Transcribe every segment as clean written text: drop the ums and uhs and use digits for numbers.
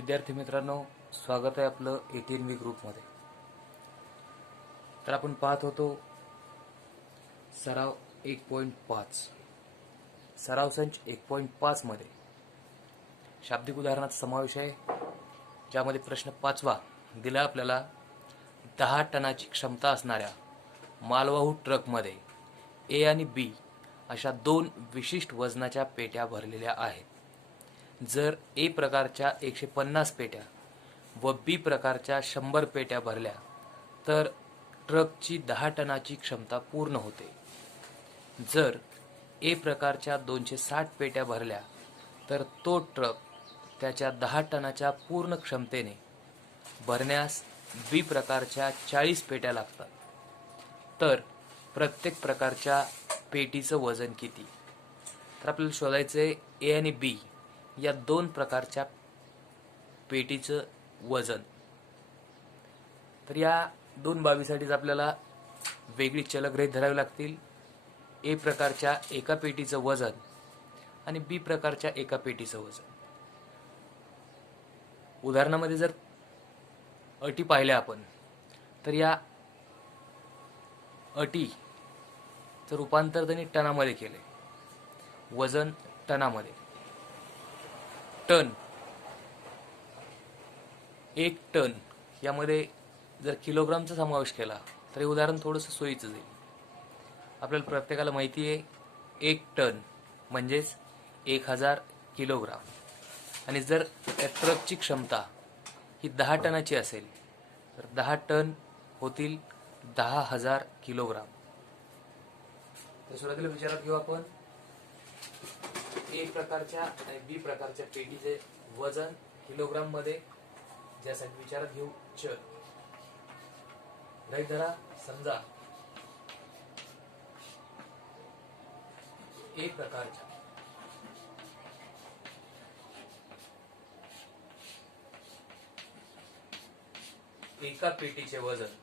विद्यार्थी मित्रांनो, स्वागत आहे आपलं ATNV ग्रुपमध्ये। तर आपण पाहत होतो सराव 1.5 सराव संच 1.5 मध्ये शाब्दिक उदाहरणाचा समावेश आहे, ज्यामध्ये प्रश्न 5वा दिला आपल्याला 10 टनाची क्षमता असणाऱ्या मालवाहू ट्रकमध्ये ए आणि बी अशा दोन विशिष्ट वजनाच्या पेट्या भरलेल्या आहेत। जर ए प्रकारच्या 150 पेट्या व बी प्रकारच्या 100 पेट्या भरल्या तर ट्रकची 10 टनाची क्षमता पूर्ण होते। जर ए प्रकारच्या 260 पेट्या भरल्या तर तो ट्रक त्याच्या 10 टनाच्या पूर्ण क्षमतेने भरण्यास बी प्रकारच्या 40 पेट्या लागतात। तर प्रत्येक प्रकारच्या पेटीचं वजन किती? तर आपल्याला शोधायचे ए आणि बी या दोन प्रकारच्या पेटीचं वजन। तर या दोन बाबीसाठीच आपल्याला वेगळी चल गृहीत धरावी लागतील। ए प्रकारच्या एका पेटीचं वजन आणि बी प्रकारच्या एका पेटीचं वजन। उदाहरणामध्ये जर अटी पाहिल्या आपण तर या अटीचं रूपांतर त्यांनी टनामध्ये केले। वजन टनामध्ये, टन, 1 टन यामध्ये जर किलोग्रामचा समावेश केला तर हे उदाहरण थोडंसं सोयीचं जाईल। आपल्याला प्रत्येकाला माहिती आहे 1 टन म्हणजेच 1000 किलोग्राम, आणि जर त्या ट्रकची क्षमता ही 10 टनाची असेल तर 10 टन होतील 10,000 किलोग्राम। तर सुरुवातीला विचारात घेऊ आपण ए प्रकारच्या आणि बी प्रकारच्या पेटीचे वजन किलोग्राम मध्ये, ज्यासाठी विचारात घेऊ चल। गृहीत धरा, समजा ए प्रकारच्या एका पेटीचे वजन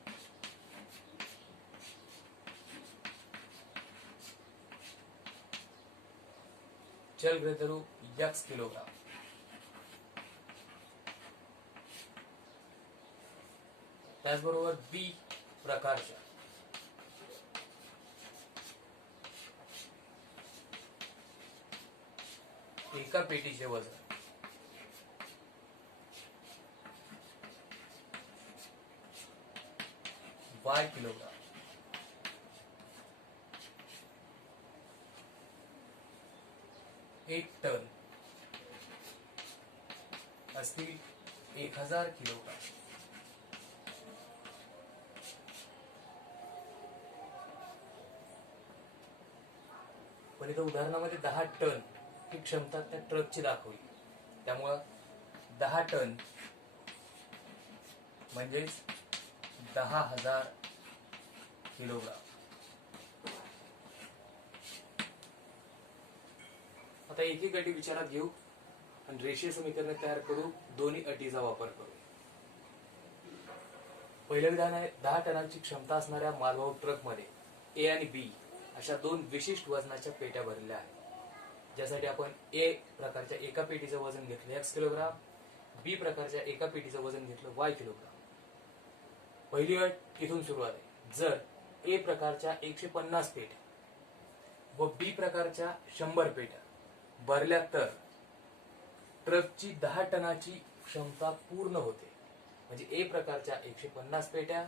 चल गृहीत धरू x किलोग्राम। त्याचबरोबर बी प्रकारच्या एका पेटीचे वजन y किलोग्राम। एक टन असतील 1000 किलोग्राम। पण इथं उदाहरणामध्ये 10 टन ही क्षमता त्या ट्रकची दाखवली, त्यामुळं 10 टन म्हणजेच 10,000 किलोग्राम। आता एक एक अटी विचारात घेऊ आणि रेषीय समीकरण तयार करू, दोन्ही अटीचा वापर करू। पहिलं विधान आहे 10 टनांची क्षमता असणाऱ्या मालवाहू ट्रकमध्ये ए आणि बी अशा दोन विशिष्ट वजनाच्या पेट्या भरलेल्या आहेत, ज्यासाठी आपण ए प्रकारच्या एका पेटीचं वजन घेतलं x किलोग्राम, बी प्रकारच्या एका पेटीचं वजन घेतलं y किलोग्राम। पहिली अट इथून सुरुवात आहे। जर ए प्रकारच्या 150 पेट्या व बी प्रकारच्या 100 पेट्या भरल्या तर ट्रकची 10 टनाची क्षमता पूर्ण होते। म्हणजे ए प्रकारच्या 150 पेट्या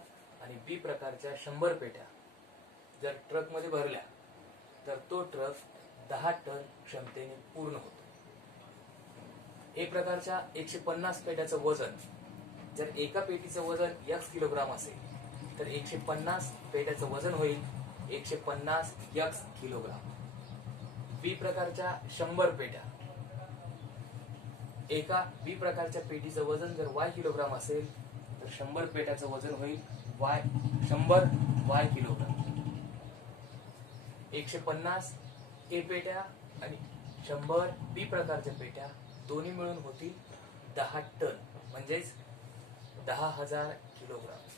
आणि बी प्रकारच्या 100 पेट्या जर ट्रक मध्ये भरल्या तर तो ट्रक 10 टन क्षमतेने पूर्ण होतो। ए प्रकारच्या 150 पेट्याचं वजन, जर एका पेटीचं वजन x किलोग्राम असेल तर 150 पेट्याचं वजन होईल 150 x किलोग्राम। बी प्रकारच्या 100 पेट्या, एका बी प्रकारच्या पेटीचं वजन जर y किलोग्राम असेल तर 100 पेट्याचं वजन होईल 100 y किलोग्राम। 150 ए पेट्या आणि 100 बी प्रकारच्या पेट्या दोन्ही मिळून होतील 10 टन म्हणजेच 10,000 किलोग्राम।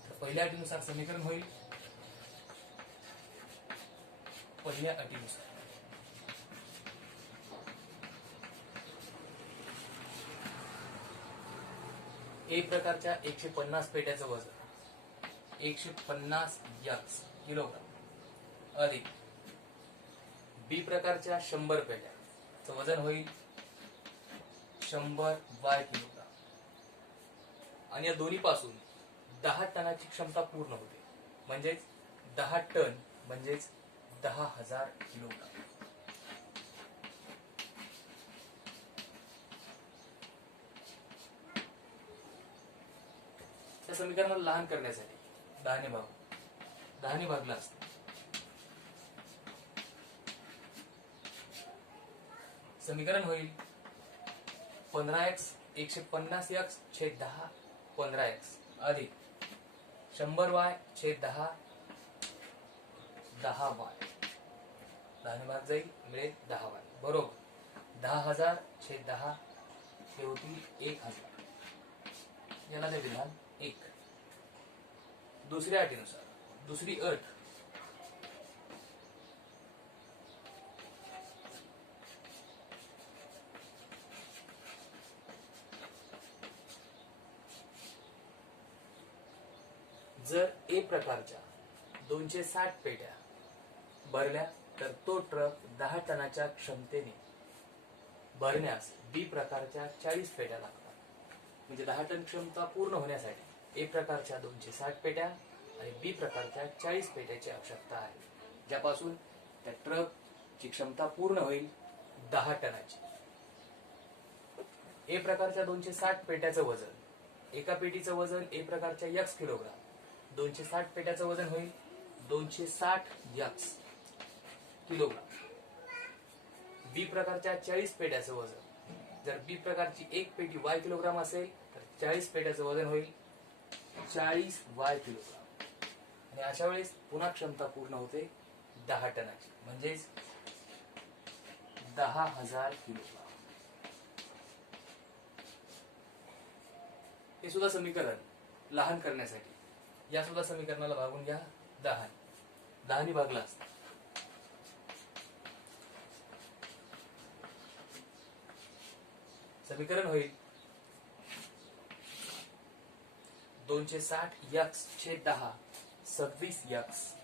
तर पहिल्या अटीनुसार समीकरण होईल, पहिल्या अटीनुसार ए प्रकारच्या 150 पेट्याचं वजन 150 यक्स किलोग्राम अधिक बी प्रकारच्या 100 पेट्याचं वजन होईल 100 वाय किलोग्राम आणि या दोन्ही पासून 10 टनाची क्षमता पूर्ण होते. म्हणजेच 10 टन म्हणजेच 10,000 किलोग्राम. त्या समीकरणाला लहान करण्यासाठी 10 ने भागला असतं. समीकरण होईल 15x 150x छेद 10 15x अधिक 100y छेद 10 10y. 10 ने भाग जाईल मिळेल 10y बरोबर 10,000 छेद 10 हे होतील 1,000. याला ते विधान 1. दुसऱ्या अटीनुसार दुसरी अट जर ए प्रकारच्या 260 पेट्या भरल्या तर तो ट्रक 10 टनाच्या क्षमतेने भरण्यास बी प्रकारच्या 40 पेट्या लागतात. म्हणजे 10 टन क्षमता पूर्ण होण्यासाठी ए प्रकारच्या 260 पेट्या आणि बी प्रकारच्या 40 पेट्याची आवश्यकता आहे, ज्यापासून त्या ट्रकची क्षमता पूर्ण होईल 10 टनाची. ए प्रकारच्या 260 पेट्याचं वजन, एका पेटीचं वजन ए प्रकारच्या x किलोग्राम, 260 पेट्याचं वजन होईल 260 x किलोग्राम. बी प्रकारच्या 40 पेट्याचं वजन, जर बी प्रकारची एक पेटी y किलोग्राम असेल तर 40 पेट्याचं वजन होईल 40 y किलोग्राम. आणि अशा वेळेस पुन्हा क्षमता पूर्ण होते 10 टनाची म्हणजेच 10,000 किलोग्राम. हे सुद्धा समीकरण लहान करण्यासाठी या सुद्धा समीकरणाला भागून घ्या 10 ने भागला असता. समीकरण होईल 260 x छेद 10 26x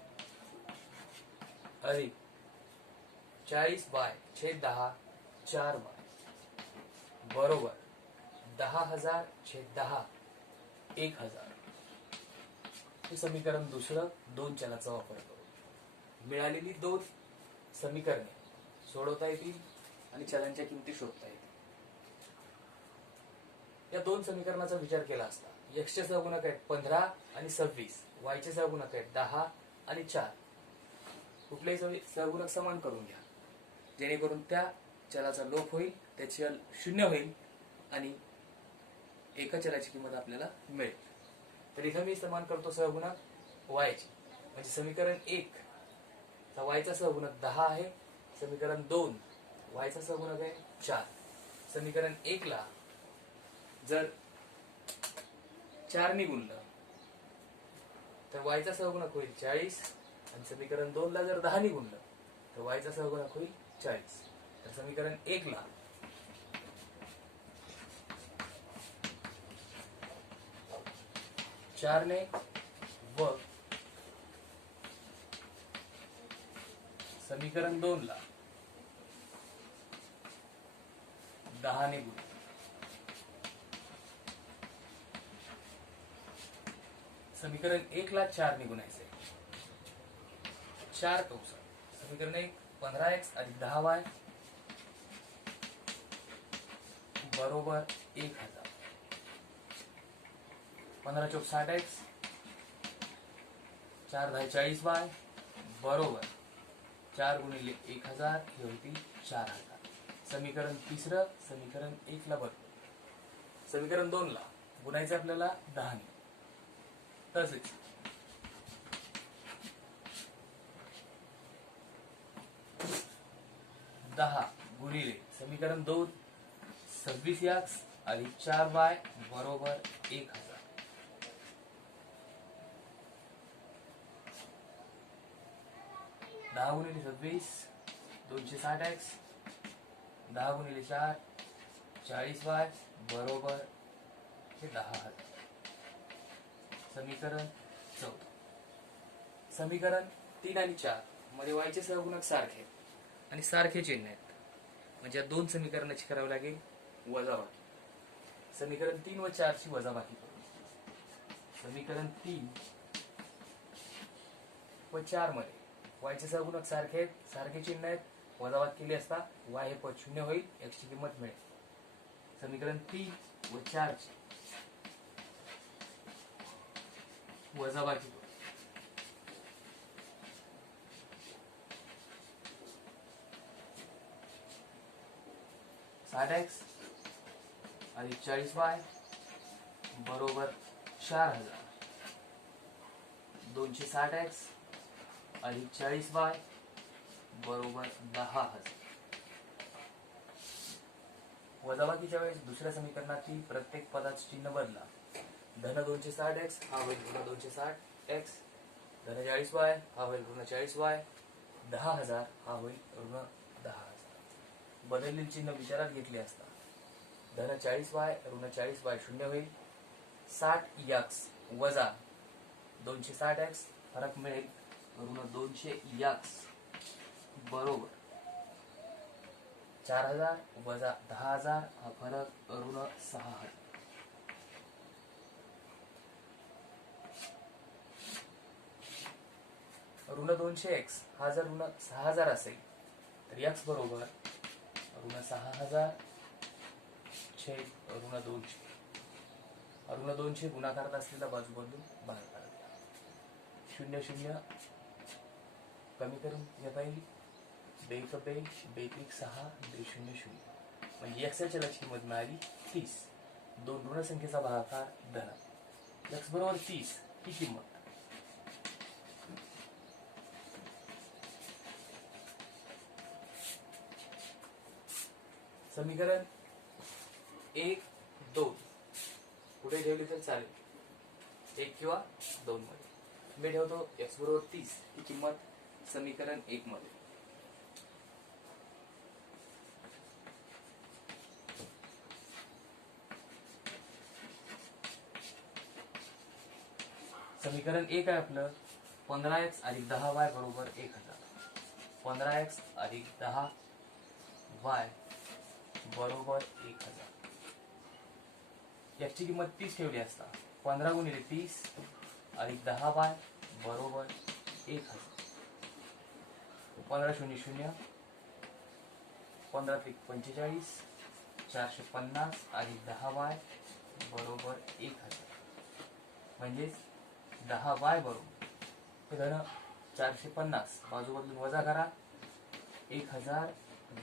अधिक 40y छेद 10 4y बरोबर 10,000 छेद 10 1,000. हे समीकरण दुसरं 2 चलाचा वापर करून मिळालेली 2 समीकरणे सोडवता येतील आणि चलांच्या किमती शोधता येतील. या 2 समीकरणाचा विचार केला असता x चे सहगुणक आहेत 15 आणि 26, y चे सहगुणक आहेत 10 आणि 4. कुठलेही सहगुणक समान करून घ्या जेणेकरून त्या चलाचा लोप होईल, ते चल 0 होईल आणि एका चलाची किंमत आपल्याला मिळेल. तर इथं मी समान करतो सहगुणक y ची, म्हणजे समीकरण 1 चा y चा सहगुणक 10 आहे, समीकरण 2 y चा सहगुणक आहे 4. समीकरण 1 ला जर 4 ने गुणलं तर y चा सहगुणक होईल 40 आणि समीकरण 2 ला जर 10 ने गुणलं तर y चा सहगुणक होईल 40. तर समीकरण 1 ला 4 ने व समीकरण 2 ला 10 ने गुणलं. समीकरण 1 ला 4 ने गुणायचे 4 कंस समीकरण 1 15x अधिक 10y बरोबर 1,000. 15 चौक 60x 4 10 40y बरोबर 4 गुणिले 1,000 हे होती 4,000. समीकरण तिसरं समीकरण 1 ला बदलू. समीकरण 2 ला गुणायचं आपल्याला 10 ने. तसेच दहा गुणिले समीकरण 2 26x अधिक 4y बरोबर 1,000. 10 गुणिले 26 260x 10 गुणिले 4 40y बरोबर हे 10,000. समीकरण 14. समीकरण 3 आणि 4 मध्ये वायचे सहगुणक सारखे आणि सारखे चिन्ह आहेत, म्हणजे या दोन समीकरणाची करावी लागेल वजाबाकी. समीकरण 3 व 4 ची वजाबाकी करू. समीकरण 3 व 4 मध्ये वायचे सहगुणक सारखे आहेत, सारखे चिन्ह आहेत, वजाबाकी केली असता वाय हे पद 0 होईल, x ची किंमत मिळेल. समीकरण 3 व 4 ची वजाबाकी करू. 60x अधिक 40y बरोबर 4000. 260x अधिक 40y बरोबर 10,000. वजाबाकीच्या वेळेस दुसऱ्या समीकरणातील प्रत्येक पदाचे चिन्ह बदला. धन 260x हा होईल ऋण 260x, धन 40y हा होईल ऋण 40y, 10,000 हा होईल ऋण 10,000. बदललेले चिन्ह विचारात घेतले असता धन 40y ऋण 40y 0 होईल. 60x वजा 260x फरक मिळेल ऋण 200x बरोबर 4000 वजा 10,000 हा फरक ऋण 6,000. ऋण 200x हा जर ऋण 6,000 असेल तर x बरोबर ऋण 6,000 छेद ऋण 200. ऋण 200 गुणाकारात असलेला बाजू बदलून बाहेर काढूया. 0 0 कमी करून घेता येईल. 2 2 2 6 2 0 0 म्हणजे x च्या चलाची किंमत मिळाली 30. दोन ऋण संख्येचा भागाकार धन. x बरोबर 30 ही किंमत समीकरण 1 2 कुठे ठेवली तर चालेल, 1 किंवा 2 मध्ये. मी ठेवतो x बरोबर 30 ही किंमत समीकरण 1 मध्ये. समीकरण 1 आहे आपलं 15x अधिक 10y बरोबर 1000. 15x अधिक 10y बरोबर 1000. याची किंमत 30 ठेवली असता 15 गुणिले 30 अधिक 10y बरोबर 1000. 15 0 0 15 त्रिक 45 450 अधिक 10y बरोबर 1000. म्हणजेच 10y बरोबर धन 450 बाजू बदलून वजा करा. 1000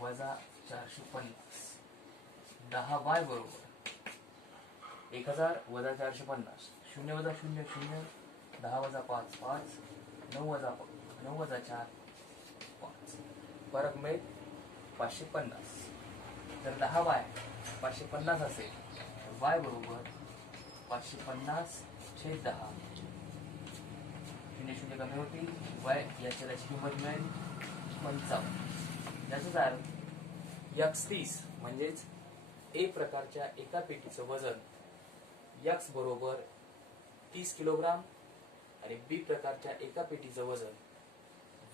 वजा 450. 10y बरोबर 1000 वजा 450. 0 वजा 0 0. 10 वजा 5 5. 9 वजा 4 5. फरक मिळेल 550. जर 10y 550 असेल तर y बरोबर 550 छेद 10. 0 0 कमी होतील. y या चलाची किंमत मिळेल 55. याचाच अर्थ x 30 म्हणजेच ए प्रकारच्या एका पेटीचं वजन x बरोबर 30 किलोग्राम आणि बी प्रकारच्या एका पेटीचं वजन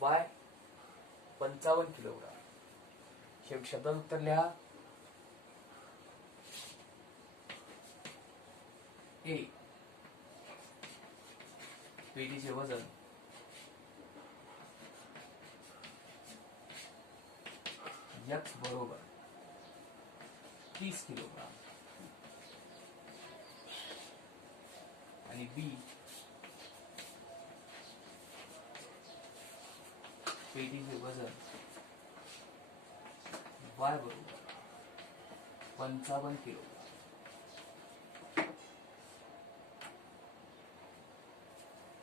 y 55 किलोग्राम. शेवट शब्दात उत्तर लिहा. ए पेटीचे वजन x बरोबर 30 किलोग्राम आणि बी पेटीचे वजन y बरोबर 55 किलोग्राम.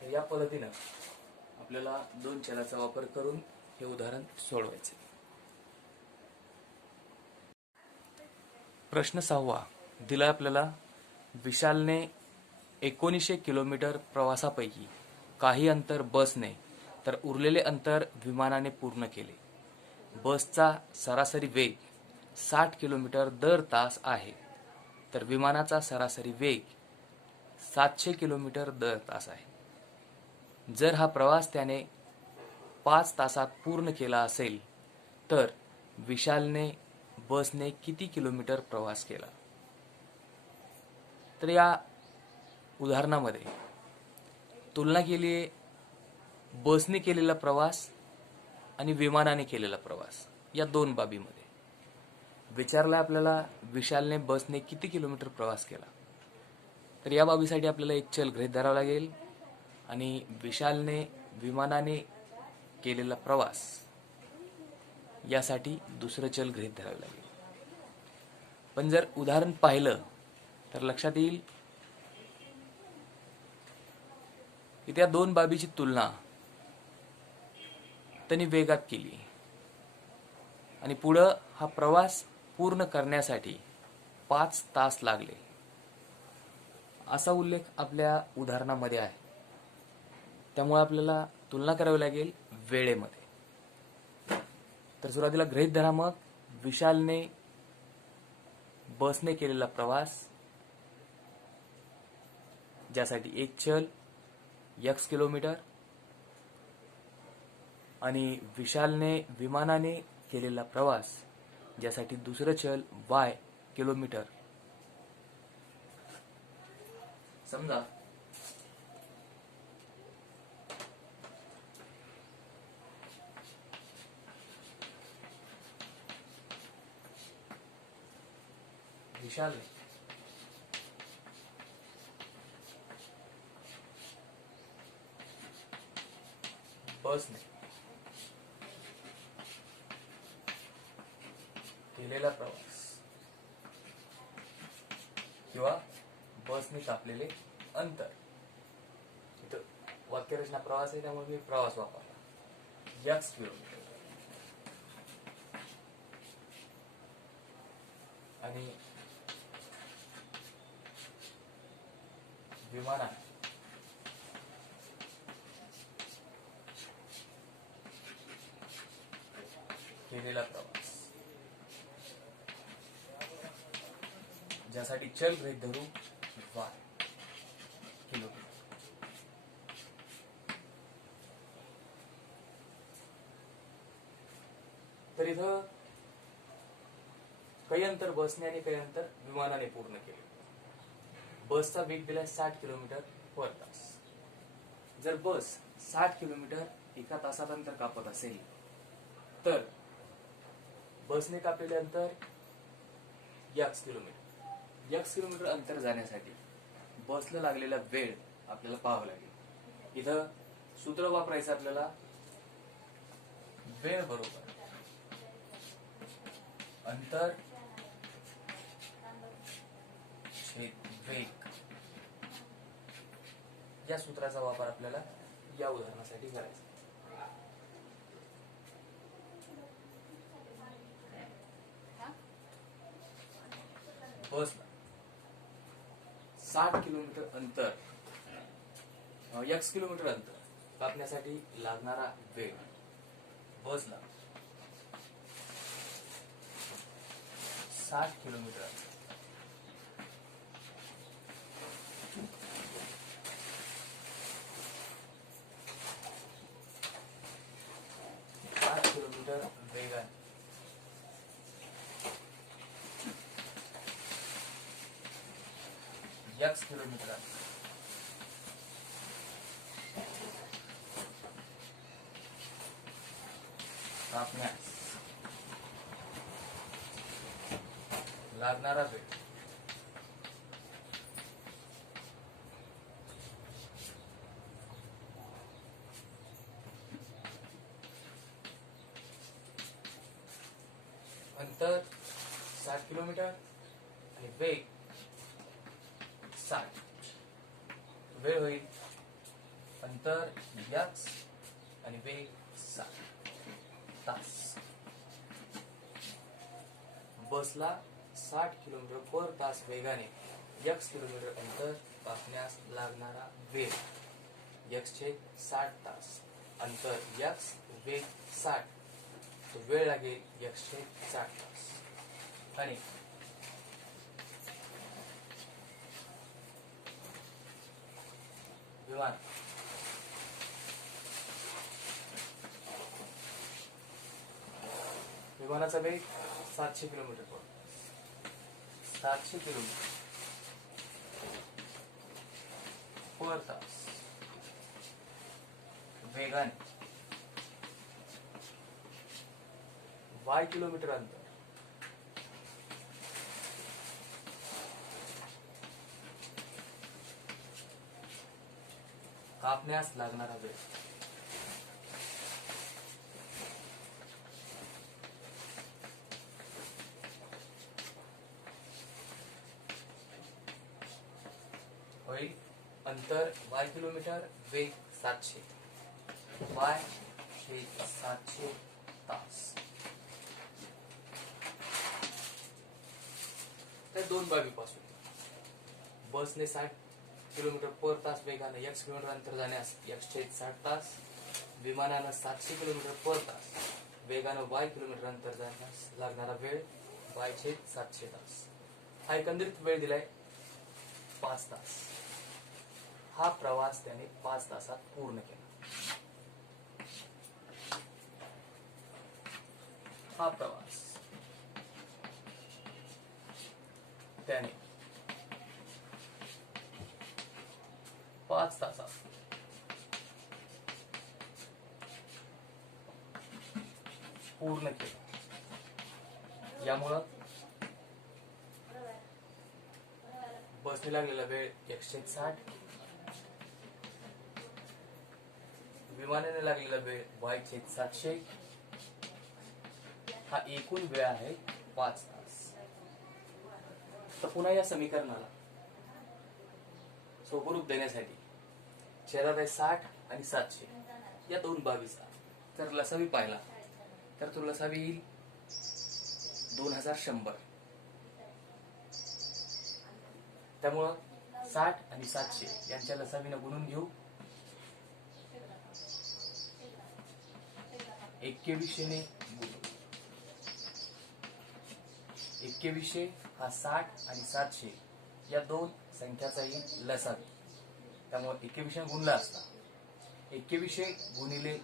तर या पद्धतीनं आपल्याला दोन चलाचा वापर करून हे उदाहरण सोडवायचे. प्रश्न 6 दिला आपल्याला. विशालने 1900 किलोमीटर प्रवासापैकी काही अंतर बसने तर उरलेले अंतर विमानाने पूर्ण केले. बसचा सरासरी वेग 60 किलोमीटर दर तास आहे. तर विमानाचा सरासरी वेग 700 किलोमीटर दर तास आहे. जर हा प्रवास त्याने 5 तासात पूर्ण केला असेल तर विशालने बसने किती किलोमीटर प्रवास केला? तर या उदाहरणामध्ये तुलना केली आहे बसने केलेला प्रवास आणि विमानाने केलेला प्रवास या दोन बाबीमध्ये. विचारला आपल्याला विशालने बसने किती किलोमीटर प्रवास केला. तर या बाबीसाठी आपल्याला एक चल गृहीत धरावा लागेल आणि विशालने विमानाने केलेला प्रवास यासाठी दुसरं चल गृहीत धरावे लागेल. पण जर उदाहरण पाहिलं तर लक्षात येईल की त्या दोन बाबीची तुलना त्यांनी वेगात केली आणि पुढं हा प्रवास पूर्ण करण्यासाठी 5 तास लागले असा उल्लेख आपल्या उदाहरणामध्ये आहे. त्यामुळे आपल्याला तुलना करावी लागेल वेळेमध्ये. तर सुरुवातीला गृहीत धरा मग विशालने बसने केलेला प्रवास ज्यासाठी एक चल x किलोमीटर आणि विशालने विमानाने केलेला प्रवास ज्यासाठी दुसरं चल y किलोमीटर. समजा विशालने बसने केलेला प्रवास किंवा बसने कापलेले अंतर. इथं वाक्यरचना प्रवास आहे त्यामुळे मी प्रवास वापरला x किलोमीटर आणि विमानाने केलेला प्रवास ज्यासाठी चल गृहीत धरू y किलोमीटर. तर इथं काही अंतर बसने आणि काही अंतर विमानाने पूर्ण केले. बसचा वेग दिला 60 किलोमीटर पर तास. जर बस 60 किलोमीटर एका तासात अंतर कापत असेल तर बसने कापलेले अंतर x किलोमीटर अंतर जाण्यासाठी बसला लागलेला वेळ आपल्याला पाहावा लागेल. इथं सूत्र वापरायचं आपल्याला वेळ बरोबर अंतर छेद वेग या सूत्राचा वापर आपल्याला या उदाहरणासाठी करायचा. बसला 60 किलोमीटर अंतर x किलोमीटर अंतर कापण्यासाठी लागणारा वेग बसला 60 किलोमीटर अंतर वेगाने x किलोमीटर कापण्यास लागणारा वेळ अंतर 60 किलोमीटर आणि वेग 60. वेळ होईल अंतर x आणि वेग 60 तास. बसला 60 किलोमीटर पर तास वेगाने x किलोमीटर अंतर कापण्यास लागणारा वेग x छेद 60 तास. अंतर x वेग 60 तो वेळ लागेल x छेद 60 तास. आणि विमान विमानाचा वेग 700 किलोमीटर पर 700 किलोमीटर पर तास वेगाने y किलोमीटर अंतर कापण्यास लागणारा वेळ होईल अंतर y किलोमीटर वेग 700 y हे 700 तास. त्या दोन बाबीपासून बसने 60 किलोमीटर पर तास वेगाने x किलोमीटर अंतर जाण्यास x चे 60 तास, विमानानं 700 किलोमीटर पर तास वेगाने y किलोमीटर अंतर जाण्यास लागणारा वेळ y चे 700 तास. हा एकंदरीत वेळ दिलाय 5 तास. हा प्रवास त्याने 5 तासात पूर्ण केला. हा प्रवास त्याने 5 तासात पूर्ण केला. यामुळं बसने लागलेला वेळ 160, विमानाने लागलेला वेळ y चे 700, हा एकूण वेळ आहे 5 तास. तर पुन्हा या समीकरणाला स्वरूप देण्यासाठी छेदात आहे 60 आणि 700 या दोन बाबीचा जर लसावी पाहिला तर तो लसावी येईल 2100. त्यामुळं 60 आणि 700 यांच्या लसावीनं गुणून घेऊ. 2100 ने गुणू. 2100 हा 60 आणि 700 या दोन संख्याचा येईल लसावी. त्यामुळे 2100 गुणला असता 2100 गुणिले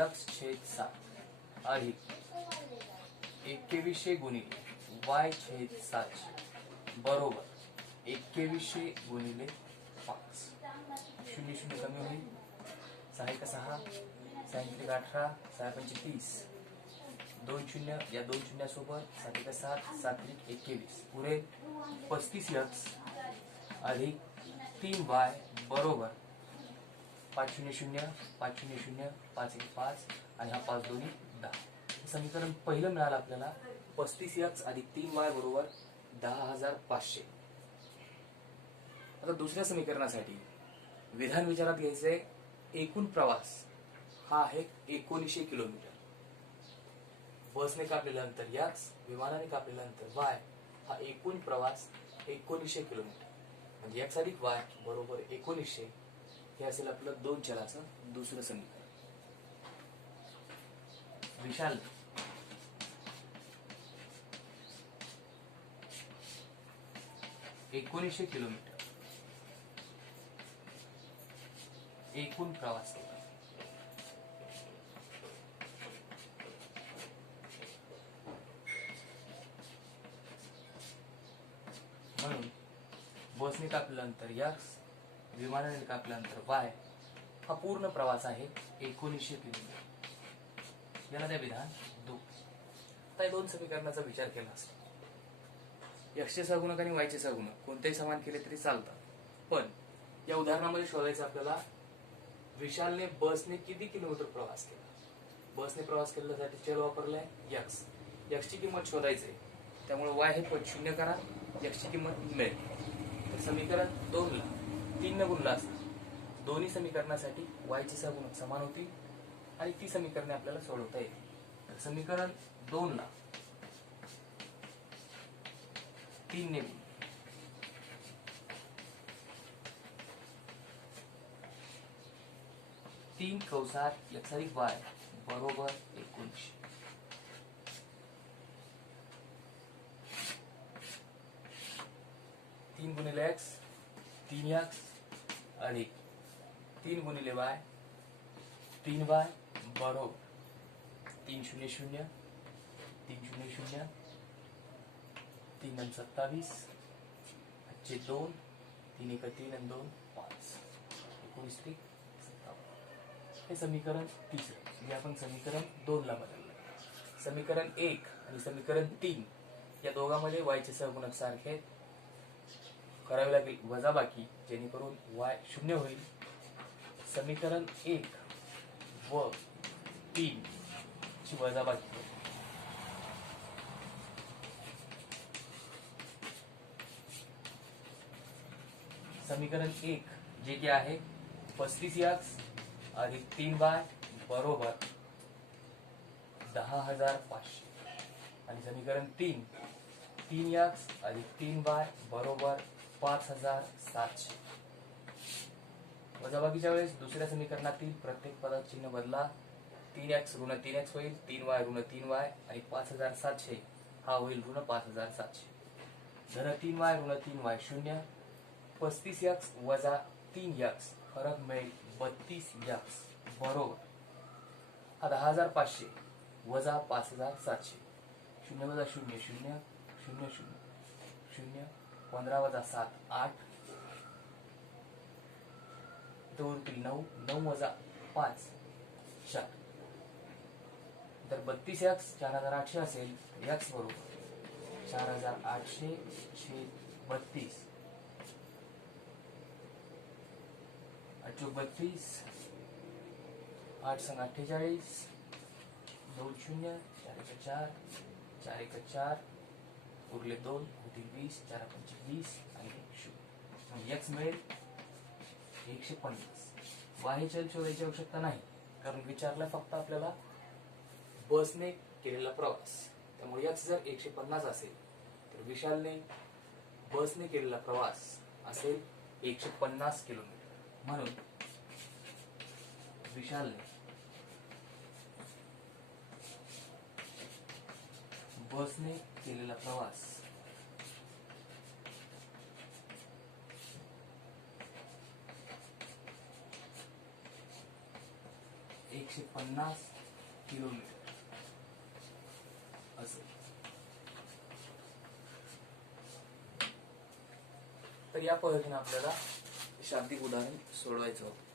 x छेद 7 अधिक 2100 गुणिले y छेद 700 बरोबर 2100 गुणिले 5. 0 0 कमी होईल. 6 1 6 6 1 18 6 5 30 2 0 या 2 शून्या सोबत 7 1 7 7 1 21 पुरे 35x अधिक 3y बरोबर 5 0 0 5 0 0 5 1 5 आणि हा 5 2 10. समीकरण पहिलं मिळालं आपल्याला 35x अधिक 3y बरोबर 10,500. आता दुसऱ्या समीकरणासाठी विधान विचारात घ्यायचे. एकूण प्रवास हा आहे 1900 किलोमीटर. बसने कापलेलं अंतर x, विमानाने कापलेलं अंतर y, हा एकूण प्रवास 1900 किलोमीटर म्हणजे x अधिक y बरोबर 1900. हे असेल आपलं दोन चलाचं दुसरं समीकरण. विशाल 1900 किलोमीटर एकूण प्रवास केला. म्हणून बसने कापलेलं अंतर x, विमानाने कापलेलं अंतर y, हा पूर्ण प्रवास आहे 1900 किलोमीटर. याला त्या विधान 2. आता या दोन समीकरणाचा विचार केला असता x चे सहगुणक आणि y चे सहगुणक कोणतेही समान केले तरी चालतात. पण या उदाहरणामध्ये शोधायचं आपल्याला विशालने बसने किती किलोमीटर प्रवास केला. बसने प्रवास केल्यासाठी चल वापरलाय x ची किंमत शोधायची. त्यामुळे y हे पद 0 करा, x ची किंमत मिळेल. तर समीकरण 2 ला 3 ने गुणला असता दोन्ही समीकरणासाठी y चे सहगुणक समान होतील आणि ती समीकरणे आपल्याला सोडवता येतील. तर समीकरण 2 ला 3 ने गुण 3 कंसात x अधिक y बरोबर 1900. 3 गुणिले x 3x अधिक 3 गुणिले y 3y बरोबर 3 0 0 3 0 0 3 9 27 अच्छे 2 3 1 3 आणि 2 5 19 ते 57. हे समीकरण तिसरं जे आपण समीकरण 2 ला बदललं. समीकरण 1 आणि समीकरण 3 या दोघांमध्ये y चे सहगुणक सारखे आहेत. करावे लागेल वजाबाकी जेणेकरून y 0 होईल. समीकरण 1 व 3 ची वजाबाकी करू. समीकरण 1 जे की आहे 35x अधिक 3y बरोबर 10,500 आणि समीकरण 3 3x अधिक 3y बरोबर 5,700. वजाबाकीच्या वेळेस दुसऱ्या समीकरणातील प्रत्येक पदात चिन्ह बदला. 3x ऋण 3x होईल, 3y ऋण 3y आणि 5,700 हा होईल ऋण 5,700. धन 3y ऋण 3y 0. 35x वजा 3x फरक मिळेल 32x बरोबर हा 10,500 वजा 5,700. 0 वजा 0 0 0 0 0 15 वजा 7 8 उरतील 9 9 वजा 5 4. तर 32x 4,800 असेल. x बरोबर 4,800 छेद 32 32 8 संग 48 2 0 4 1 4 4 1 4 उरले 2 होतील 20 4 5 20 आणि 0. x मिळेल 150. y चल शोधायची आवश्यकता नाही कारण विचारला फक्त आपल्याला बसने केलेला प्रवास. त्यामुळे x जर 150 असेल तर विशालने बसने केलेला प्रवास असेल 150 किलोमीटर. म्हणून विशालने बसने केलेला प्रवास 150 किलोमीटर असेल. तर या पद्धतीने आपल्याला शाब्दिक उदाहरण सोडवायचं होतं.